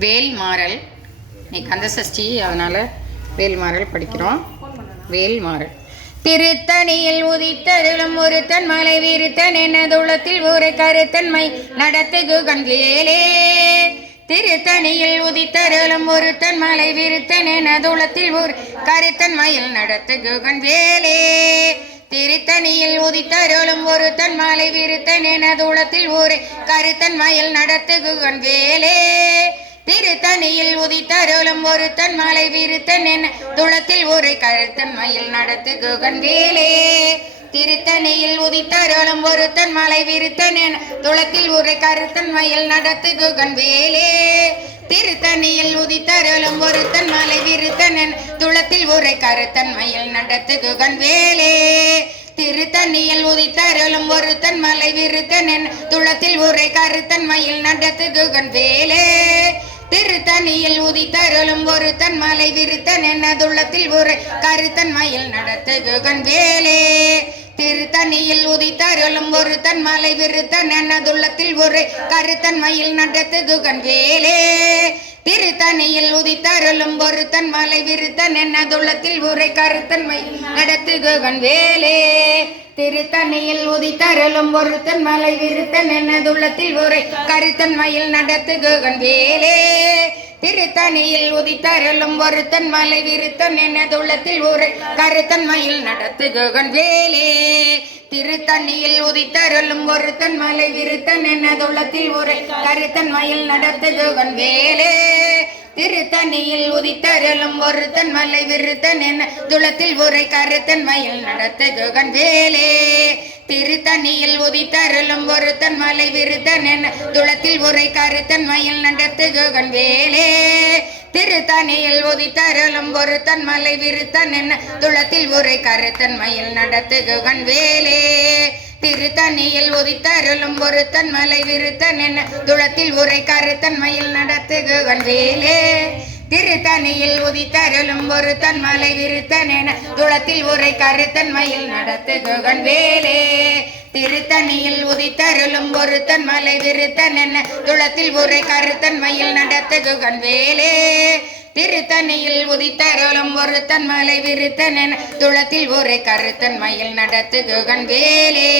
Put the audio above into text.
வேல்மாறல். இன்னைக்கு கந்தசஷ்டி, அதனால் வேல்மாறல் படிக்கிறோம். வேல்மாறல். திருத்தணியில் உதித்தருளும் ஒருத்தன் மலை விருத்தன் என்னதுளத்தில் ஊரை கருத்தன்மை நடத்துகு கண்வேலே. திருத்தணியில் உதித்தருளும் ஒருத்தன் மலை விருத்தன் என்னதுளத்தில் ஊர் கருத்தன்மையில் நடத்துகு கண்வேலே. திருத்தணியில் உதித்தருளும் ஒருத்தன் மலை விருத்தன் எனதுளத்தில் ஊரை கருத்தன்மையில் நடத்துகு கண்வேலே. திருத்தணியில் உதித்தருளும் ஒருத்தன் மலை விருத்தன் என துளத்தில் ஊரை கருத்தன்மையில் நடத்துகு கண்வேலே. திருத்தணியில் உதித்தருளும் ஒருத்தன் மலை விருத்தன் என துளத்தில் ஊரை கருத்தன்மையில் நடத்துகு கண்வேலே. திருத்தணியில் உதித்தருளும் ஒருத்தன் மலை விருத்தன் என துளத்தில் ஊரை கருத்தன்மையில் நடத்துகு கண்வேலே. திருத்தணியில் உதித்தருளும் ஒருத்தன் மலை விருத்தன் என துளத்தில் ஊரை கருத்தன்மையில் நடத்துகு கண்வேலே. திருத்தணியில் உதித்தருளும் ஒருத்தன் மலை விருத்தன் என்னதுள்ளத்தில் ஊரை கருத்தன்மையில் நடத்துகு கண்வேலே. திருத்தணியில் உதித்தருளும் ஒருத்தன் மலை விருத்தன் என்னதுள்ளத்தில் ஊரை கருத்தன்மையில் நடத்துகு கண்வேலே. திருத்தணியில் உதித்தருளும் ஒருத்தன் மலை விருத்தன் என்னதுள்ளத்தில் ஊரை கருத்தன்மை நடத்துகு கண்வேலே. திருத்தணியில் உதித்தருளும் ஒருத்தன் மலை விருத்தன் என்னதுள்ளத்தில் ஊரை கருத்தன்மையில் நடத்துகு கண்வேலே. திருத்தணியில் உதித்தருளும் ஒருத்தன் மலை விருத்தன் என்னதுள்ளத்தில் ஊரை கருத்தன்மையில் நடத்துகு கண்வேலே. திருத்தணியில் உதித்தருளும் ஒருத்தன் மலை விருத்தன் என்னதுள்ளத்தில் ஊரை கருத்தன்மையில் நடத்துகு கண்வேலே. திருத்தணியில் உதித்தருளும் ஒருத்தன் மலை விருத்தன் என துளத்தில் ஊரை கருத்தன்மையில் நடத்துகு கண்வேலே. திருத்தணியில் உதித்தருளும் ஒருத்தன் மலை விருத்தன் என துளத்தில் ஊரை கருத்தன்மையில் நடத்துகு கண்வேலே. திருத்தணியில் உதித்தருளும் ஒருத்தன் மலை விருத்தன் என துளத்தில் ஊரை கருத்தன்மையில் நடத்துகு கண்வேலே. திருத்தணியில் உதித்தருளும் ஒருத்தன் மலை விருத்தன் என துளத்தில் ஊரை கருத்தன்மையில் நடத்துகு கண்வேலே. திருத்தணியில் உதித்தருளும் ஒருத்தன் மலை விருத்தன் என துளத்தில் ஊரை கருத்தன்மையில் நடத்துகு கண்வேலே. திருத்தணியில் உதித்தருளும் ஒருத்தன் மலை விருத்தன் என துளத்தில் ஊரை கருத்தன்மையில் நடத்துகு கண்வேலே. திருத்தணியில் உதித்தருளும் ஒருத்தன் மலை விருத்தன் என துளத்தில் ஊரை கருத்தன்மையில் நடத்துகு கண்வேலே.